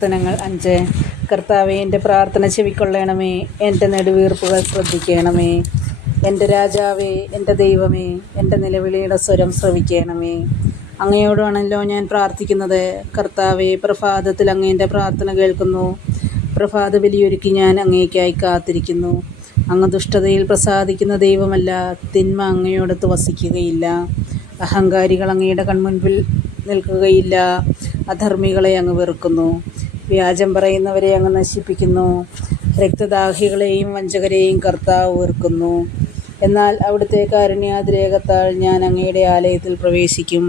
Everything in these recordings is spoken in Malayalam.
പ്രാർത്ഥനകൾ 5. കർത്താവേ, എൻ്റെ പ്രാർത്ഥന ചെവിക്കൊള്ളണമേ, എൻ്റെ നെടുവീർപ്പുകൾ ശ്രദ്ധിക്കണമേ. എൻ്റെ രാജാവേ, എൻ്റെ ദൈവമേ, എൻ്റെ നിലവിളിയുടെ സ്വരം ശ്രവിക്കണമേ. അങ്ങയോടാണല്ലോ ഞാൻ പ്രാർത്ഥിക്കുന്നത്. കർത്താവേ, പ്രഭാതത്തിൽ അങ്ങേൻ്റെ പ്രാർത്ഥന കേൾക്കുന്നു. പ്രഭാത ബലിയൊരുക്കി ഞാൻ അങ്ങേയ്ക്കായി കാത്തിരിക്കുന്നു. അങ്ങ് ദുഷ്ടതയിൽ പ്രസാദിക്കുന്ന ദൈവമല്ല, തിന്മ അങ്ങയോടത്ത് വസിക്കുകയില്ല. അഹങ്കാരികൾ അങ്ങയുടെ കൺമുൻപിൽ നിൽക്കുകയില്ല. അധർമ്മികളെ അങ്ങ് വെറുക്കുന്നു. വ്യാജം പറയുന്നവരെ അങ്ങ് നശിപ്പിക്കുന്നു. രക്തദാഹികളെയും വഞ്ചകരെയും കർത്താവ് വെറുക്കുന്നു. എന്നാൽ അവിടുത്തെ കാരുണ്യാതിരേകത്താൽ ഞാൻ അങ്ങയുടെ ആലയത്തിൽ പ്രവേശിക്കും.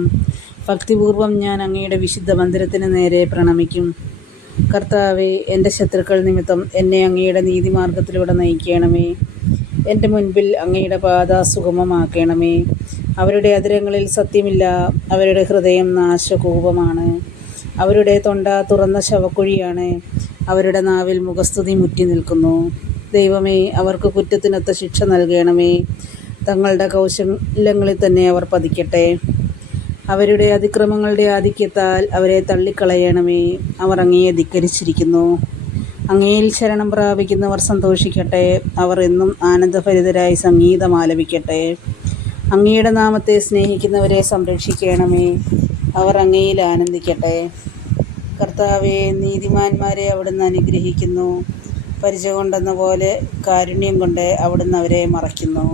ഭക്തിപൂർവം ഞാൻ അങ്ങയുടെ വിശുദ്ധ മന്ദിരത്തിന് നേരെ പ്രണമിക്കും. കർത്താവേ, എൻ്റെ ശത്രുക്കൾ നിമിത്തം എന്നെ അങ്ങയുടെ നീതിമാർഗത്തിലൂടെ നയിക്കണമേ. എൻ്റെ മുൻപിൽ അങ്ങയുടെ പാത സുഗമമാക്കണമേ. അവരുടെ അധരങ്ങളിൽ സത്യമില്ല, അവരുടെ ഹൃദയം നാശകൂപമാണ്. അവരുടെ തൊണ്ട തുറന്ന ശവക്കുഴിയാണ്. അവരുടെ നാവിൽ മുഖസ്തുതി മുറ്റി നിൽക്കുന്നു. ദൈവമേ, അവർക്ക് കുറ്റത്തിനൊത്ത ശിക്ഷ നൽകണമേ. തങ്ങളുടെ കൗശലങ്ങളിൽ തന്നെ അവർ പതിക്കട്ടെ. അവരുടെ അതിക്രമങ്ങളുടെ ആധിക്യത്താൽ അവരെ തള്ളിക്കളയണമേ. അവർ അങ്ങയെ ധിക്കരിച്ചിരിക്കുന്നു. അങ്ങയിൽ ശരണം പ്രാപിക്കുന്നവർ സന്തോഷിക്കട്ടെ. അവർ എന്നും ആനന്ദഭരിതരായി സംഗീതം ആലപിക്കട്ടെ. അങ്ങയുടെ നാമത്തെ സ്നേഹിക്കുന്നവരെ സംരക്ഷിക്കണമേ. അവർ അങ്ങയിൽ ആനന്ദിക്കട്ടെ. കർത്താവേ, നീതിമാന്മാരെ അവിടുന്ന് അനുഗ്രഹിക്കുന്നു. പരിച കൊണ്ടെന്ന പോലെ കാരുണ്യം കൊണ്ട് അവിടുന്ന് അവരെ മറയ്ക്കുന്നു.